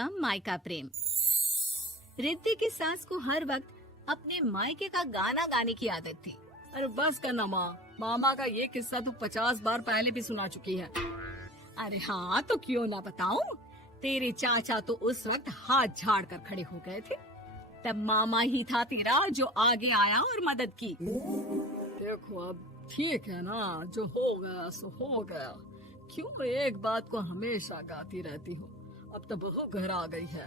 का मायका प्रेम। रिद्धि की सास को हर वक्त अपने मायके का गाना गाने की आदत थी। अरे बस करना माँ, मामा का ये किस्सा तो 50 बार पहले भी सुना चुकी है। अरे हाँ, तो क्यों ना बताऊं। तेरे चाचा तो उस वक्त हाथ झाड़ कर खड़े हो गए थे। तब मामा ही था तेरा जो आगे आया और मदद की। देखो अब ठीक है ना, जो हो गया सो हो गया। क्यों एक बात को हमेशा गाती रहती हो। अब तो बहू घर आ गई है,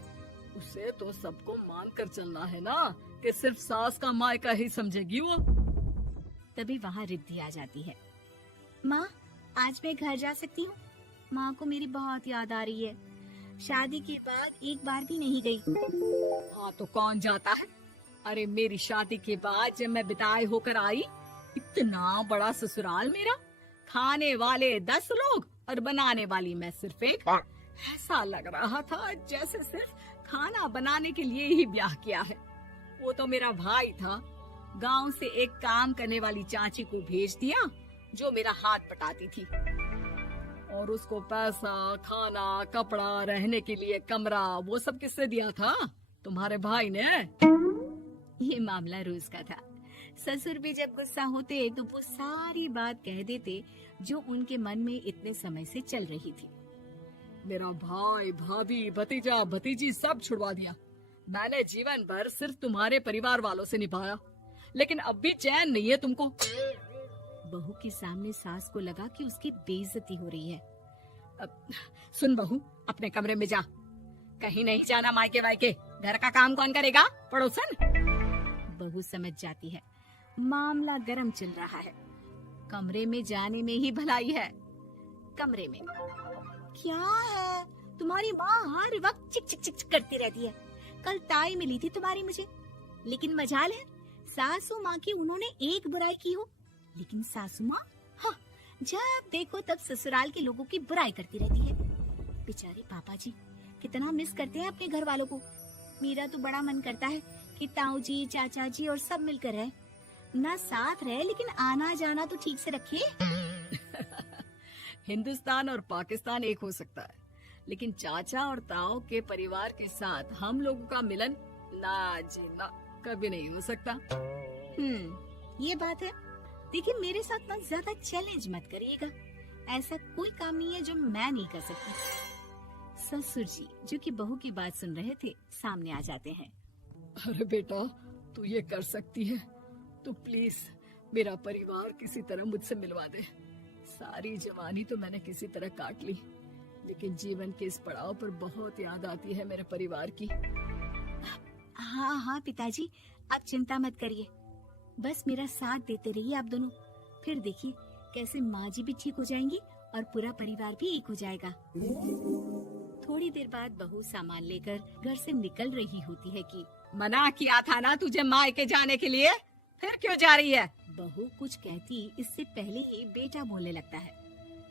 उसे तो सबको मान कर चलना है ना, कि सिर्फ सास का मायका ही समझेगी वो। तभी वहाँ रिद्धि आ जाती है। माँ, आज मैं घर जा सकती हूँ? माँ को मेरी बहुत याद आ रही है। शादी के बाद एक बार भी नहीं गई। हाँ तो कौन जाता है। अरे मेरी शादी के बाद जब मैं विदाई होकर आई, इतना बड़ा ससुराल मेरा, खाने वाले 10 लोग और बनाने वाली मैं सिर्फ एक। ऐसा लग रहा था जैसे सिर्फ खाना बनाने के लिए ही ब्याह किया है। वो तो मेरा भाई था, गांव से एक काम करने वाली चाची को भेज दिया जो मेरा हाथ पटाती थी, और उसको पैसा, खाना, कपड़ा, रहने के लिए कमरा, वो सब किससे दिया था? तुम्हारे भाई ने। ये मामला रोज का था। ससुर भी जब गुस्सा होते तो वो सारी बात कह देते जो उनके मन में इतने समय से चल रही थी। मेरा भाई, भाभी, भतीजा, भतीजी सब छुड़वा दिया। मैंने जीवन भर सिर्फ तुम्हारे परिवार वालों से निभाया, लेकिन अब भी चैन नहीं है तुमको। बहू के सामने सास को लगा कि उसकी बेइज्जती हो रही है। अब सुन बहू, अपने कमरे में जा, कहीं नहीं जाना मायके वायके। घर का काम कौन करेगा? पड़ोसन। बहू समझ जाती है मामला गर्म चल रहा है। कमरे में जाने में ही भलाई है। कमरे में क्या है? तुम्हारी माँ हर वक्त चिक चिक चिक करती रहती है। कल ताई मिली थी तुम्हारी मुझे, लेकिन मजाल है सासू माँ की उन्होंने एक बुराई की हो, लेकिन सासू माँ हाँ, जब देखो तब ससुराल के लोगों की बुराई करती रहती है। बेचारे पापा जी कितना मिस करते हैं अपने घर वालों को। मेरा तो बड़ा मन करता है कि ताऊ जी, चाचा जी और सब मिलकर रहे, ना साथ रहे लेकिन आना जाना तो ठीक से रखे। हिंदुस्तान और पाकिस्तान एक हो सकता है, लेकिन चाचा और ताऊ के परिवार के साथ हम लोगों का मिलन ना जी ना, कभी नहीं हो सकता। ये बात है। देखिए मेरे साथ ना ज्यादा चैलेंज मत करिएगा। ऐसा कोई काम नहीं है जो मैं नहीं कर सकती। ससुर जी जो कि बहू की बात सुन रहे थे सामने आ जाते हैं। अरे बेटा, तू ये कर सकती है तो प्लीज मेरा परिवार किसी तरह मुझसे मिलवा दे। सारी जवानी तो मैंने किसी तरह काट ली, लेकिन जीवन के इस पड़ाव पर बहुत याद आती है मेरे परिवार की। हाँ हाँ पिताजी, आप चिंता मत करिए, बस मेरा साथ देते रहिए आप दोनों। फिर देखिए कैसे माँ जी भी ठीक हो जाएंगी और पूरा परिवार भी एक हो जाएगा। थोड़ी देर बाद बहू सामान लेकर घर से निकल रही होती है कि मना किया था ना तुझे मायके जाने के लिए, फिर क्यों जा रही है? बहू कुछ कहती इससे पहले ही बेटा बोलने लगता है।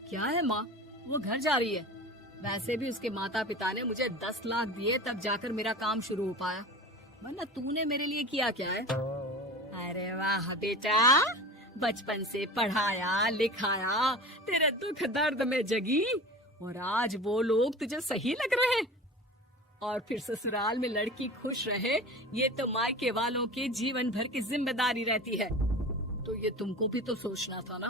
क्या है माँ, वो घर जा रही है। वैसे भी उसके माता पिता ने मुझे 10 लाख दिए तब जाकर मेरा काम शुरू हो पाया, वरना तूने मेरे लिए किया क्या है? अरे वाह बेटा, बचपन से पढ़ाया लिखाया, तेरे दुख दर्द में जगी, और आज वो लोग तुझे सही लग रहे हैं। और फिर ससुराल में लड़की खुश रहे, ये तो मायके वालों की जीवन भर की जिम्मेदारी रहती है। तो ये तुमको भी तो सोचना था ना।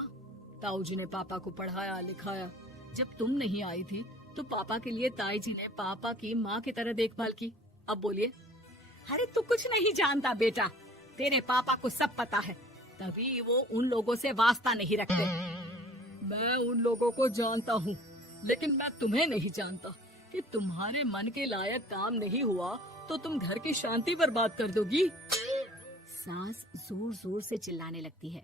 ताऊ जी ने पापा को पढ़ाया लिखाया, जब तुम नहीं आई थी तो पापा के लिए ताई जी ने पापा की माँ की तरह देखभाल की। अब बोलिए। अरे तू कुछ नहीं जानता बेटा, तेरे पापा को सब पता है, तभी वो उन लोगों से वास्ता नहीं रखते। मैं उन लोगों को जानता हूँ, लेकिन मैं तुम्हें नहीं जानता कि तुम्हारे मन के लायक काम नहीं हुआ तो तुम घर की शांति बर्बाद कर दोगी। सास जोर जोर से चिल्लाने लगती है।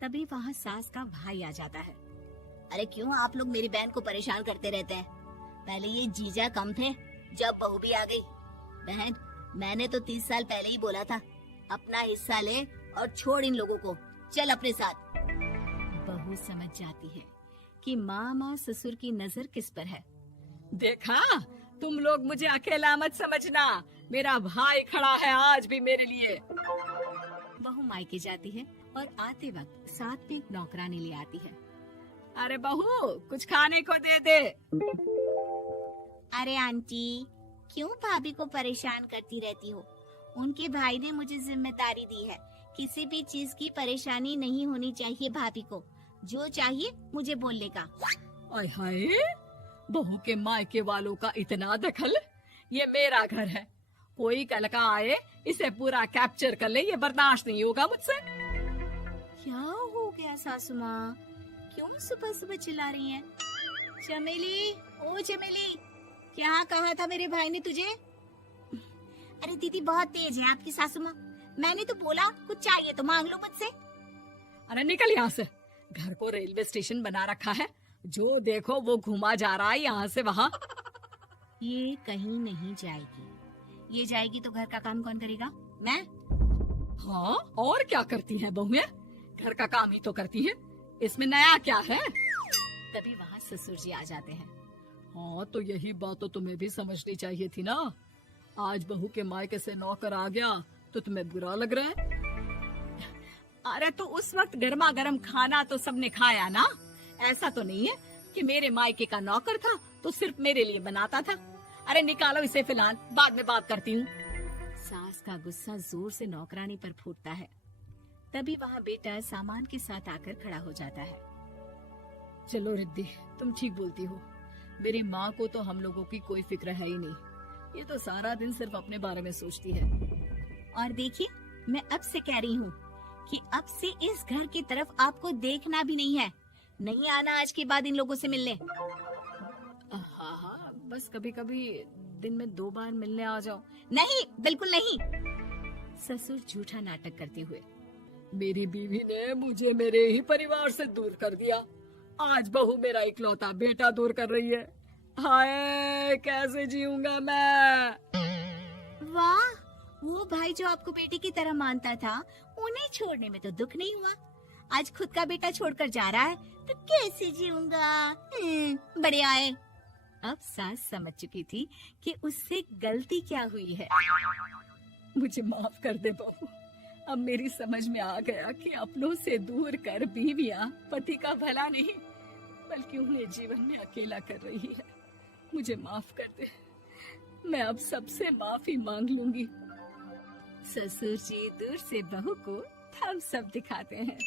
तभी वहाँ सास का भाई आ जाता है। अरे क्यों आप लोग मेरी बहन को परेशान करते रहते हैं? पहले ये जीजा कम थे, जब बहू भी आ गई। बहन, मैंने तो 30 साल पहले ही बोला था, अपना हिस्सा ले और छोड़ इन लोगों को, चल अपने साथ। बहू समझ जाती है कि मामा ससुर की नजर किस पर है। देखा, तुम लोग मुझे अकेला मत समझना, मेरा भाई खड़ा है आज भी मेरे लिए। बहू मायके जाती है और आते वक्त साथ में एक नौकरानी ले आती है। अरे बहू, कुछ खाने को दे दे। अरे आंटी, क्यों भाभी को परेशान करती रहती हो? उनके भाई ने मुझे जिम्मेदारी दी है, किसी भी चीज की परेशानी नहीं होनी चाहिए भाभी को। जो चाहिए मुझे बोलने का। आय हाय, बहू के मायके वालों का इतना दखल। ये मेरा घर है, कोई कल का आए इसे पूरा कैप्चर कर ले, ये बर्दाश्त नहीं होगा मुझसे। क्या हो गया सासू माँ? क्यों सुबह सुबह चिल्ला रही हैं? चमेली, ओ चमेली, क्या कहा था मेरे भाई ने तुझे? अरे दीदी बहुत तेज है आपकी सासू माँ। मैंने तो बोला कुछ चाहिए तो मांग लो मुझसे। अरे निकल यहाँ से, घर को रेलवे स्टेशन बना रखा है, जो देखो वो घुमा जा रहा है यहाँ से वहाँ। ये कहीं नहीं जाएगी, ये जाएगी तो घर का काम कौन करेगा? मैं। हाँ, और क्या करती है बहुएं? घर का काम ही तो करती है, इसमें नया क्या है? तभी वहाँ ससुर जी आ जाते हैं। हाँ, तो यही बात तो तुम्हें भी समझनी चाहिए थी ना। आज बहू के मायके से नौकर आ गया तो तुम्हें बुरा लग रहा है? अरे तो उस वक्त गर्मा गर्म खाना तो सबने खाया ना। ऐसा तो नहीं है कि मेरे मायके का नौकर था तो सिर्फ मेरे लिए बनाता था। अरे निकालो इसे, फिलहाल बाद में बात करती हूँ। सास का गुस्सा जोर से नौकरानी पर फूटता है। तभी वहाँ बेटा सामान के साथ आकर खड़ा हो जाता है। चलो रिद्धि, तुम ठीक बोलती हो। मेरी माँ को तो हम लोगों की कोई फिक्र है ही नहीं, ये तो सारा दिन सिर्फ अपने बारे में सोचती है। और देखिए, मैं अब से कह रही हूँ कि अब से इस घर की तरफ आपको देखना भी नहीं है। नहीं आना आज के बाद इन लोगों से मिलने। हाँ हाँ, बस कभी कभी दिन में 2 बार मिलने आ जाओ। नहीं, बिल्कुल नहीं। ससुर झूठा नाटक करते हुए। मेरी बीवी ने मुझे मेरे ही परिवार से दूर कर दिया, आज बहू मेरा इकलौता बेटा दूर कर रही है। हाय, कैसे जीऊंगा मैं? वाह, वो भाई जो आपको बेटे की तरह मानता था, उन्हें छोड़ने में तो दुख नहीं हुआ। आज खुद का बेटा छोड़कर जा रहा है तो कैसे जीऊंगा? बढ़िया है। अब सास समझ चुकी थी कि उससे गलती क्या हुई है। मुझे माफ कर दे बहू, अब मेरी समझ में आ गया कि अपनों से दूर कर बीवियां पति का भला नहीं बल्कि उन्हें जीवन में अकेला कर रही है। मुझे माफ कर दे, मैं अब सबसे माफी मांग लूंगी। ससुर जी दूर से बहू को थम्स अप दिखाते हैं।